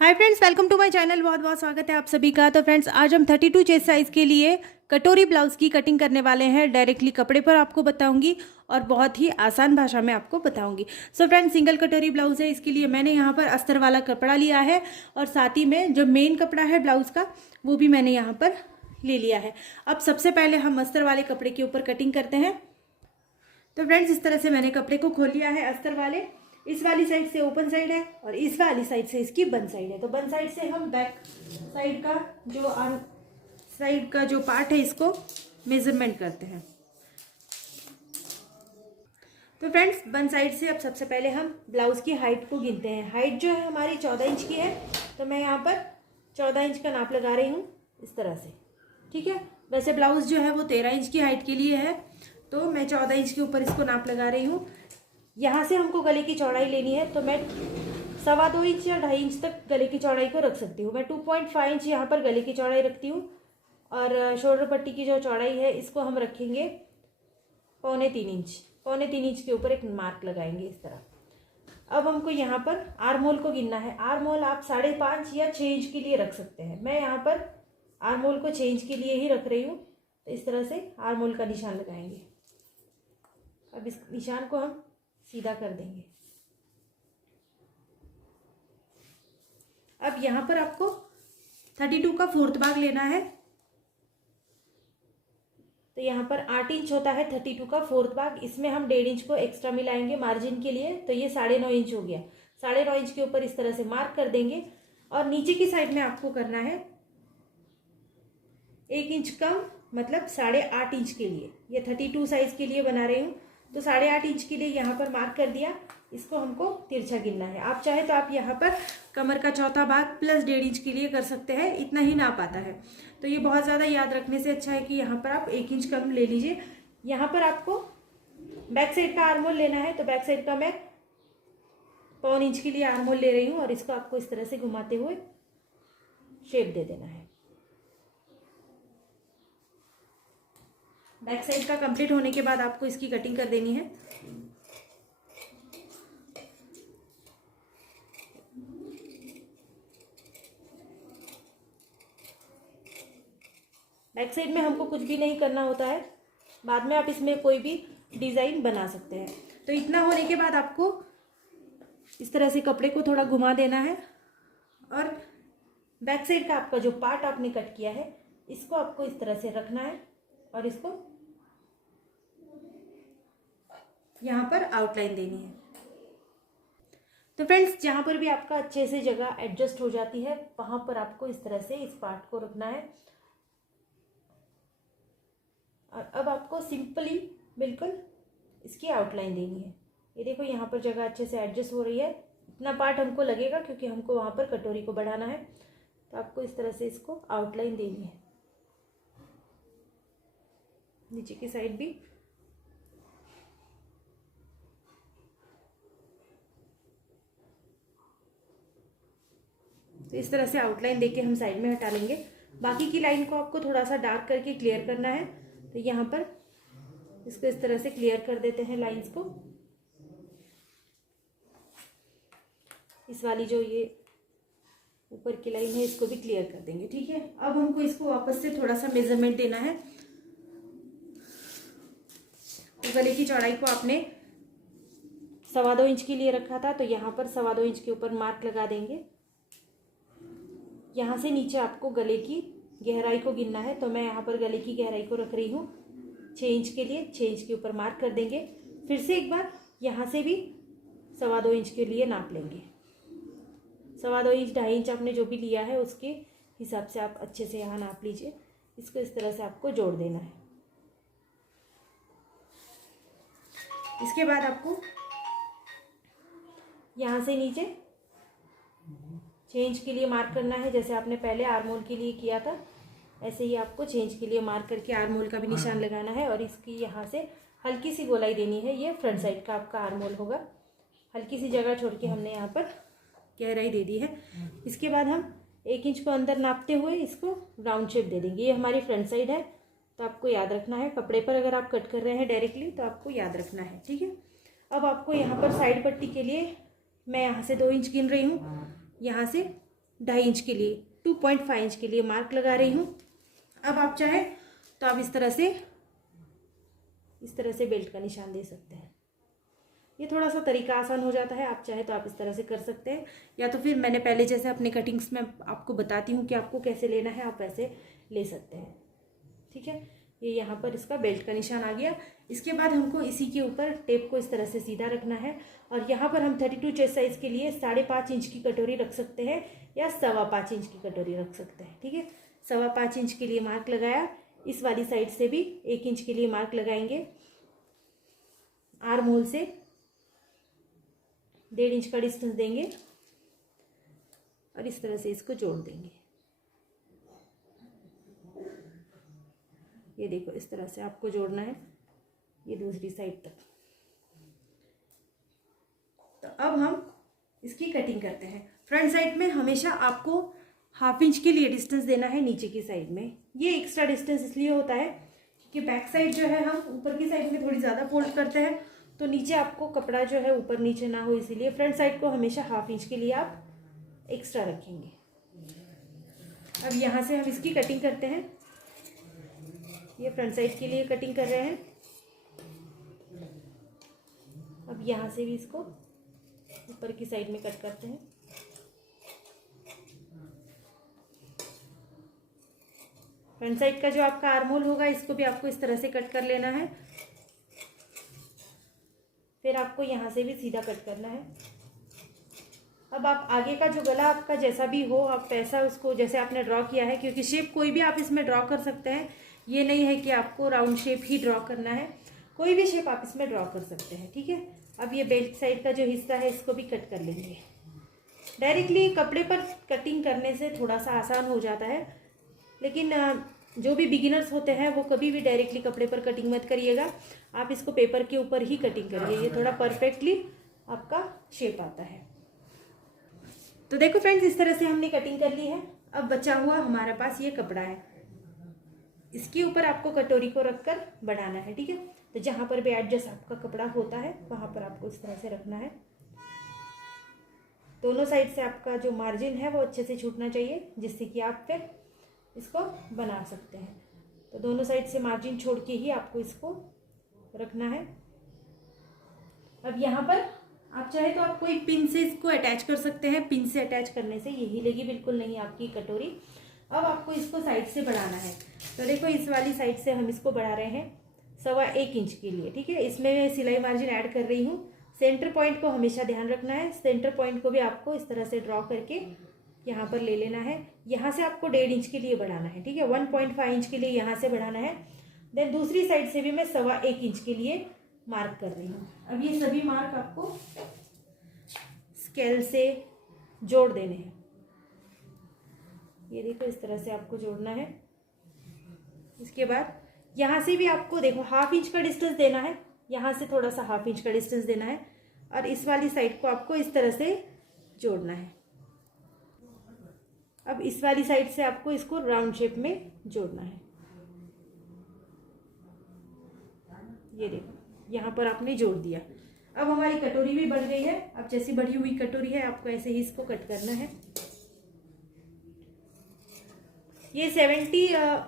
Hi friends, welcome to my channel. बहुत बहुत स्वागत है आप सभी का। तो फ्रेंड्स, आज हम 32 चेस्ट साइज़ के लिए कटोरी ब्लाउज़ की कटिंग करने वाले हैं। डायरेक्टली कपड़े पर आपको बताऊंगी और बहुत ही आसान भाषा में आपको बताऊंगी। सो फ्रेंड्स, सिंगल कटोरी ब्लाउज़ है, इसके लिए मैंने यहाँ पर अस्तर वाला कपड़ा लिया है और साथ ही में जो मेन कपड़ा है ब्लाउज़ का वो भी मैंने यहाँ पर ले लिया है। अब सबसे पहले हम अस्तर वाले कपड़े के ऊपर कटिंग करते हैं। तो फ्रेंड्स, इस तरह से मैंने कपड़े को खोल लिया है अस्तर वाले। इस वाली साइड से ओपन साइड है और इस वाली साइड से इसकी बंद साइड है। तो बंद साइड से हम बैक साइड का जो आर्म साइड का जो पार्ट है इसको मेजरमेंट करते हैं। तो फ्रेंड्स, बंद साइड से अब सबसे पहले हम ब्लाउज की हाइट को गिनते हैं। हाइट जो है हमारी 14 इंच की है, तो मैं यहाँ पर 14 इंच का नाप लगा रही हूँ इस तरह से। ठीक है, वैसे ब्लाउज जो है वो 13 इंच की हाइट के लिए है, तो मैं 14 इंच के ऊपर इसको नाप लगा रही हूँ। यहाँ से हमको गले की चौड़ाई लेनी है, तो मैं 2.25 इंच या 2.5 इंच तक गले की चौड़ाई को रख सकती हूँ। मैं 2.5 इंच यहाँ पर गले की चौड़ाई रखती हूँ और शोल्डर पट्टी की जो चौड़ाई है इसको हम रखेंगे 2.25 इंच। 2.25 इंच के ऊपर एक मार्क लगाएंगे इस तरह। अब हमको यहाँ पर आर्म होल को गिनना है। आर्म होल आप 5.5 या 6 इंच के लिए रख सकते हैं। मैं यहाँ पर आर्म होल को 6 इंच के लिए ही रख रही हूँ, तो इस तरह से आर्म होल का निशान लगाएंगे। अब इस निशान को हम सीधा कर देंगे। अब यहाँ पर आपको 32 का 4th भाग लेना है, तो यहाँ पर 8 इंच होता है 32 का 4th भाग। इसमें हम 1.5 इंच को एक्स्ट्रा मिलाएंगे मार्जिन के लिए, तो ये 9.5 इंच हो गया। 9.5 इंच के ऊपर इस तरह से मार्क कर देंगे और नीचे की साइड में आपको करना है 1 इंच कम, मतलब 8.5 इंच के लिए। ये 32 साइज के लिए बना रही हूँ, तो 8.5 इंच के लिए यहाँ पर मार्क कर दिया। इसको हमको तिरछा गिनना है। आप चाहे तो आप यहाँ पर कमर का 4था भाग प्लस 1.5 इंच के लिए कर सकते हैं, इतना ही नाप आता है। तो ये बहुत ज़्यादा याद रखने से अच्छा है कि यहाँ पर आप 1 इंच कम ले लीजिए। यहाँ पर आपको बैक साइड का आर्म होल लेना है, तो बैक साइड का मैं 1.25 इंच के लिए आर्म होल ले रही हूँ और इसको आपको इस तरह से घुमाते हुए शेप दे देना है। बैक साइड का कंप्लीट होने के बाद आपको इसकी कटिंग कर देनी है। बैक साइड में हमको कुछ भी नहीं करना होता है, बाद में आप इसमें कोई भी डिज़ाइन बना सकते हैं। तो इतना होने के बाद आपको इस तरह से कपड़े को थोड़ा घुमा देना है और बैक साइड का आपका जो पार्ट आपने कट किया है इसको आपको इस तरह से रखना है और इसको यहाँ पर आउटलाइन देनी है। तो फ्रेंड्स, जहाँ पर भी आपका अच्छे से जगह एडजस्ट हो जाती है वहाँ पर आपको इस तरह से इस पार्ट को रखना है और अब आपको सिंपली बिल्कुल इसकी आउटलाइन देनी है। ये देखो, यहाँ पर जगह अच्छे से एडजस्ट हो रही है। इतना पार्ट हमको लगेगा क्योंकि हमको वहाँ पर कटोरी को बढ़ाना है, तो आपको इस तरह से इसको आउटलाइन देनी है। नीचे की साइड भी तो इस तरह से आउटलाइन देके हम साइड में हटा लेंगे। बाकी की लाइन को आपको थोड़ा सा डार्क करके क्लियर करना है, तो यहाँ पर इसको इस तरह से क्लियर कर देते हैं लाइंस को। इस वाली जो ये ऊपर की लाइन है इसको भी क्लियर कर देंगे। ठीक है, अब हमको इसको वापस से थोड़ा सा मेजरमेंट देना है। तो गले की चौड़ाई को आपने 2.25 इंच के लिए रखा था, तो यहाँ पर 2.25 इंच के ऊपर मार्क लगा देंगे। यहाँ से नीचे आपको गले की गहराई को गिनना है, तो मैं यहाँ पर गले की गहराई को रख रही हूँ 6 इंच के लिए। 6 इंच के ऊपर मार्क कर देंगे। फिर से एक बार यहाँ से भी 2.25 इंच के लिए नाप लेंगे। 2.25 इंच 2.5 इंच आपने जो भी लिया है उसके हिसाब से आप अच्छे से यहाँ नाप लीजिए। इसको इस तरह से आपको जोड़ देना है। इसके बाद आपको यहाँ से नीचे 6 इंच के लिए मार्क करना है। जैसे आपने पहले आर्म होल के लिए किया था, ऐसे ही आपको 6 इंच के लिए मार्क करके आर्म होल का भी निशान लगाना है और इसकी यहाँ से हल्की सी गोलाई देनी है। ये फ्रंट साइड का आपका आर्म होल होगा। हल्की सी जगह छोड़ के हमने यहाँ पर गहराई दे दी है। इसके बाद हम 1 इंच को अंदर नापते हुए इसको राउंड शेप दे देंगे। ये हमारी फ्रंट साइड है, तो आपको याद रखना है। कपड़े पर अगर आप कट कर रहे हैं डायरेक्टली तो आपको याद रखना है। ठीक है, अब आपको यहाँ पर साइड पट्टी के लिए मैं यहाँ से 2 इंच गिन रही हूँ, यहाँ से 2.5 इंच के लिए, 2.5 इंच के लिए मार्क लगा रही हूँ। अब आप चाहे तो आप इस तरह से बेल्ट का निशान दे सकते हैं। ये थोड़ा सा तरीका आसान हो जाता है, आप चाहे तो आप इस तरह से कर सकते हैं, या तो फिर मैंने पहले जैसे अपने कटिंग्स में आपको बताती हूँ कि आपको कैसे लेना है, आप वैसे ले सकते हैं। ठीक है, ये यहाँ पर इसका बेल्ट का निशान आ गया। इसके बाद हमको इसी के ऊपर टेप को इस तरह से सीधा रखना है, और यहाँ पर हम 32 चेस्ट साइज़ के लिए 5.5 इंच की कटोरी रख सकते हैं या 5.25 इंच की कटोरी रख सकते हैं। ठीक है, 5.25 इंच के लिए मार्क लगाया, इस वाली साइड से भी 1 इंच के लिए मार्क लगाएंगे, आर्म होल से 1.5 इंच का डिस्टेंस देंगे और इस तरह से इसको जोड़ देंगे। ये देखो, इस तरह से आपको जोड़ना है ये दूसरी साइड तक। तो अब हम इसकी कटिंग करते हैं। फ्रंट साइड में हमेशा आपको 1/2 इंच के लिए डिस्टेंस देना है नीचे की साइड में। ये एक्स्ट्रा डिस्टेंस इसलिए होता है कि बैक साइड जो है हम ऊपर की साइड में थोड़ी ज़्यादा फोल्ड करते हैं, तो नीचे आपको कपड़ा जो है ऊपर नीचे ना हो, इसीलिए फ्रंट साइड को हमेशा 1/2 इंच के लिए आप एक्स्ट्रा रखेंगे। अब यहाँ से हम इसकी कटिंग करते हैं। ये फ्रंट साइड के लिए कटिंग कर रहे हैं। अब यहाँ से भी इसको ऊपर की साइड में कट करते हैं। फ्रंट साइड का जो आपका आर्म होल होगा इसको भी आपको इस तरह से कट कर लेना है। फिर आपको यहाँ से भी सीधा कट करना है। अब आप आगे का जो गला आपका जैसा भी हो, आप वैसा उसको जैसे आपने ड्रॉ किया है, क्योंकि शेप कोई भी आप इसमें ड्रॉ कर सकते हैं, ये नहीं है कि आपको राउंड शेप ही ड्रॉ करना है, कोई भी शेप आप इसमें ड्रॉ कर सकते हैं। ठीक है, अब ये बेल्ट साइड का जो हिस्सा है इसको भी कट कर लेंगे। डायरेक्टली कपड़े पर कटिंग करने से थोड़ा सा आसान हो जाता है, लेकिन जो भी बिगिनर्स होते हैं वो कभी भी डायरेक्टली कपड़े पर कटिंग मत करिएगा, आप इसको पेपर के ऊपर ही कटिंग करिए, ये थोड़ा परफेक्टली आपका शेप आता है। तो देखो फ्रेंड्स, इस तरह से हमने कटिंग कर ली है। अब बचा हुआ हमारे पास ये कपड़ा है, इसके ऊपर आपको कटोरी को रखकर बढ़ाना है। ठीक है, तो जहाँ पर भी एडजस्ट आपका कपड़ा होता है वहाँ पर आपको इस तरह से रखना है। दोनों साइड से आपका जो मार्जिन है वो अच्छे से छूटना चाहिए, जिससे कि आप फिर इसको बना सकते हैं। तो दोनों साइड से मार्जिन छोड़ के ही आपको इसको रखना है। अब यहाँ पर आप चाहे तो आप कोई पिन से इसको अटैच कर सकते हैं, पिन से अटैच करने से ये हिलेगी बिल्कुल नहीं आपकी कटोरी। अब आपको इसको साइड से बढ़ाना है। तो देखो, इस वाली साइड से हम इसको बढ़ा रहे हैं 1.25 इंच के लिए। ठीक है, इसमें मैं सिलाई मार्जिन ऐड कर रही हूँ। सेंटर पॉइंट को हमेशा ध्यान रखना है, सेंटर पॉइंट को भी आपको इस तरह से ड्रॉ करके यहाँ पर ले लेना है। यहाँ से आपको 1.5 इंच के लिए बढ़ाना है। ठीक है, 1.5 इंच के लिए यहाँ से बढ़ाना है। देन दूसरी साइड से भी मैं 1.25 इंच के लिए मार्क कर रही हूँ। अब ये सभी मार्क आपको स्केल से जोड़ देने हैं। ये देखो, इस तरह से आपको जोड़ना है। इसके बाद यहाँ से भी आपको देखो 1/2 इंच का डिस्टेंस देना है, यहाँ से थोड़ा सा 1/2 इंच का डिस्टेंस देना है, और इस वाली साइड को आपको इस तरह से जोड़ना है। अब इस वाली साइड से आपको इसको राउंड शेप में जोड़ना है। ये देखो, यहाँ पर आपने जोड़ दिया। अब हमारी कटोरी भी बढ़ गई है। अब जैसी बढ़ी हुई कटोरी है आपको ऐसे ही इसको कट करना है। ये 70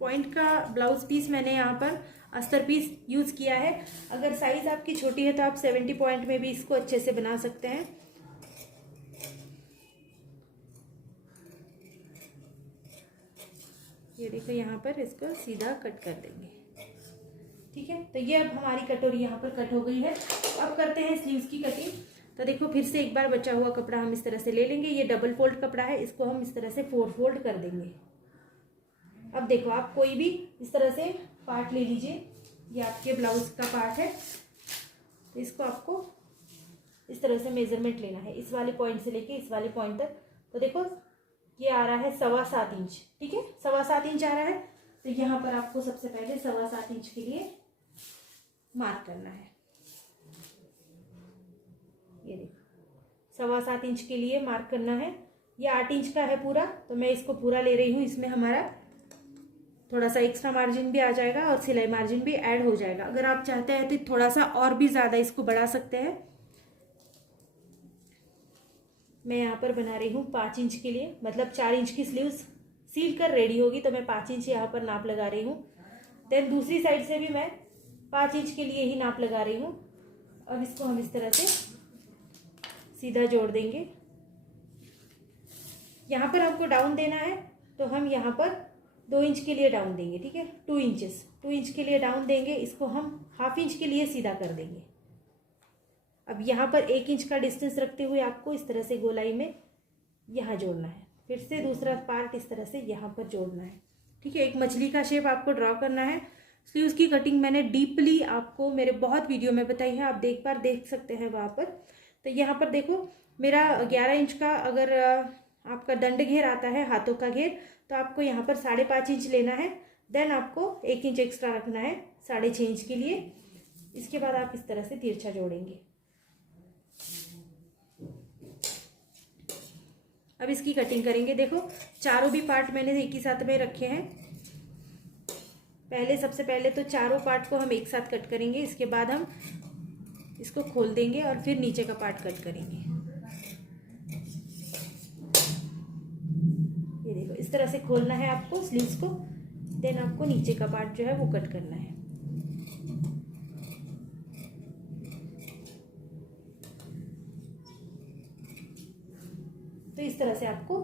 पॉइंट का ब्लाउज पीस मैंने यहाँ पर अस्तर पीस यूज़ किया है। अगर साइज़ आपकी छोटी है तो आप 70 पॉइंट में भी इसको अच्छे से बना सकते हैं। ये देखो, यहाँ पर इसको सीधा कट कर देंगे। ठीक है, तो ये अब हमारी कटोरी यहाँ पर कट हो गई है। अब करते हैं स्लीव्स की कटिंग। तो देखो, फिर से एक बार बचा हुआ कपड़ा हम इस तरह से ले लेंगे। ये डबल फोल्ड कपड़ा है, इसको हम इस तरह से 4 फोल्ड कर देंगे। अब देखो, आप कोई भी इस तरह से पार्ट ले लीजिए, ये आपके ब्लाउज का पार्ट है, तो इसको आपको इस तरह से मेजरमेंट लेना है, इस वाले पॉइंट से लेके इस वाले पॉइंट तक। तो देखो, ये आ रहा है 7.25 इंच। ठीक है, 7.25 इंच आ रहा है। तो यहाँ पर आपको सबसे पहले 7.25 इंच के लिए मार्क करना है। ये देखो, 7.25 इंच के लिए मार्क करना है। ये 8 इंच का है पूरा, तो मैं इसको पूरा ले रही हूँ। इसमें हमारा थोड़ा सा एक्स्ट्रा मार्जिन भी आ जाएगा और सिलाई मार्जिन भी ऐड हो जाएगा। अगर आप चाहते हैं तो थोड़ा सा और भी ज़्यादा इसको बढ़ा सकते हैं। मैं यहाँ पर बना रही हूँ 5 इंच के लिए, मतलब 4 इंच की स्लीव्स सील कर रेडी होगी, तो मैं 5 इंच यहाँ पर नाप लगा रही हूँ। देन दूसरी साइड से भी मैं 5 इंच के लिए ही नाप लगा रही हूँ। अब इसको हम इस तरह से सीधा जोड़ देंगे। यहाँ पर हमको डाउन देना है, तो हम यहाँ पर 2 इंच के लिए डाउन देंगे, ठीक है, 2 इंच के लिए डाउन देंगे। इसको हम हाफ इंच के लिए सीधा कर देंगे। अब यहाँ पर 1 इंच का डिस्टेंस रखते हुए आपको इस तरह से गोलाई में यहाँ जोड़ना है। फिर से दूसरा पार्ट इस तरह से यहाँ पर जोड़ना है, ठीक है। एक मछली का शेप आपको ड्रॉ करना है। स्लीव्स की कटिंग मैंने डीपली आपको मेरे बहुत वीडियो में बताई है, आप देख सकते हैं वहाँ पर। तो यहाँ पर देखो, मेरा 11 इंच का अगर आपका दंड घेर आता है, हाथों का घेर, तो आपको यहाँ पर 5.5 इंच लेना है। देन आपको 1 इंच एक्स्ट्रा रखना है 6.5 इंच के लिए। इसके बाद आप इस तरह से तिरछा जोड़ेंगे। अब इसकी कटिंग करेंगे। देखो, चारों भी पार्ट मैंने एक ही साथ में रखे हैं। सबसे पहले तो चारों पार्ट को हम एक साथ कट करेंगे। इसके बाद हम इसको खोल देंगे और फिर नीचे का पार्ट कट करेंगे। ये देखो, इस तरह से खोलना है आपको स्लीव्स को। देन आपको नीचे का पार्ट जो है वो कट करना है। तो इस तरह से आपको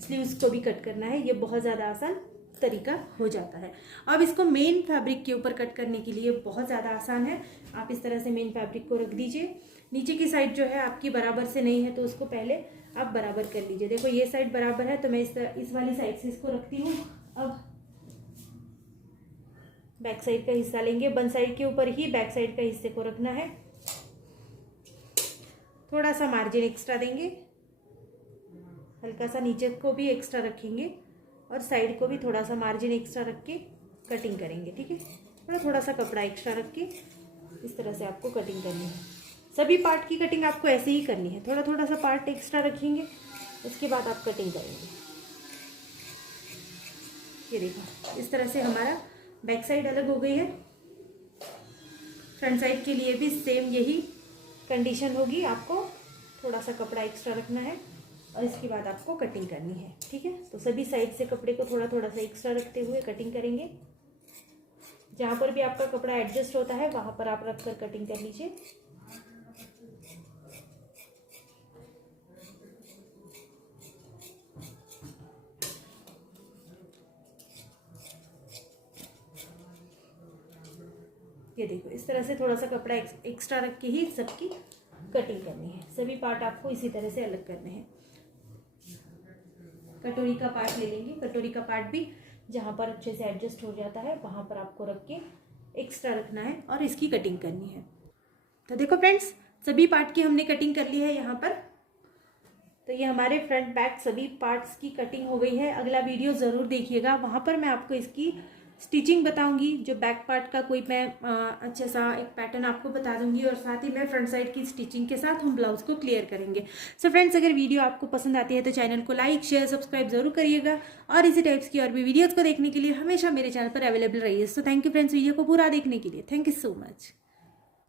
स्लीव्स को भी कट करना है। ये बहुत ज़्यादा आसान तरीका हो जाता है। अब इसको मेन फैब्रिक के ऊपर कट करने के लिए बहुत ज़्यादा आसान है। आप इस तरह से मेन फैब्रिक को रख दीजिए। नीचे की साइड जो है आपकी बराबर से नहीं है, तो उसको पहले आप बराबर कर लीजिए। देखो, ये साइड बराबर है, तो मैं इस वाली साइड से इसको रखती हूँ। अब बैक साइड का हिस्सा लेंगे। बन साइड के ऊपर ही बैक साइड का हिस्से को रखना है। थोड़ा सा मार्जिन एक्स्ट्रा देंगे, हल्का सा नीचे को भी एक्स्ट्रा रखेंगे और साइड को भी थोड़ा सा मार्जिन एक्स्ट्रा रख के कटिंग करेंगे, ठीक है। थोड़ा सा कपड़ा एक्स्ट्रा रख के इस तरह से आपको कटिंग करनी है। सभी पार्ट की कटिंग आपको ऐसे ही करनी है। थोड़ा थोड़ा सा पार्ट एक्स्ट्रा रखेंगे, उसके बाद आप कटिंग करेंगे। ये देखो, इस तरह से हमारा बैक साइड अलग हो गई है। फ्रंट साइड के लिए भी सेम यही कंडीशन होगी। आपको थोड़ा सा कपड़ा एक्स्ट्रा रखना है और इसके बाद आपको कटिंग करनी है, ठीक है। तो सभी साइड से कपड़े को थोड़ा थोड़ा सा एक्स्ट्रा रखते हुए कटिंग करेंगे। जहाँ पर भी आपका कपड़ा एडजस्ट होता है वहाँ पर आप रख कर कटिंग कर लीजिए। ये देखो, इस तरह से थोड़ा सा कपड़ा एक्स्ट्रा रख के ही सबकी कटिंग करनी है। सभी पार्ट आपको इसी तरह से अलग करने हैं। कटोरी का पार्ट ले लेंगे। कटोरी का पार्ट भी जहाँ पर अच्छे से एडजस्ट हो जाता है वहाँ पर आपको रख के एक्स्ट्रा रखना है और इसकी कटिंग करनी है। तो देखो फ्रेंड्स, सभी पार्ट की हमने कटिंग कर ली है यहाँ पर। तो ये हमारे फ्रंट बैक सभी पार्ट्स की कटिंग हो गई है। अगला वीडियो ज़रूर देखिएगा, वहाँ पर मैं आपको इसकी स्टिचिंग बताऊंगी। जो बैक पार्ट का कोई मैं अच्छा सा एक पैटर्न आपको बता दूंगी और साथ ही मैं फ्रंट साइड की स्टिचिंग के साथ हम ब्लाउज को क्लियर करेंगे। सो फ्रेंड्स, अगर वीडियो आपको पसंद आती है तो चैनल को लाइक शेयर सब्सक्राइब जरूर करिएगा और इसी टाइप्स की और भी वीडियोज़ को देखने के लिए हमेशा मेरे चैनल पर अवेलेबल रहिए। So thank you friends, video को पूरा देखने के लिए। Thank you so much.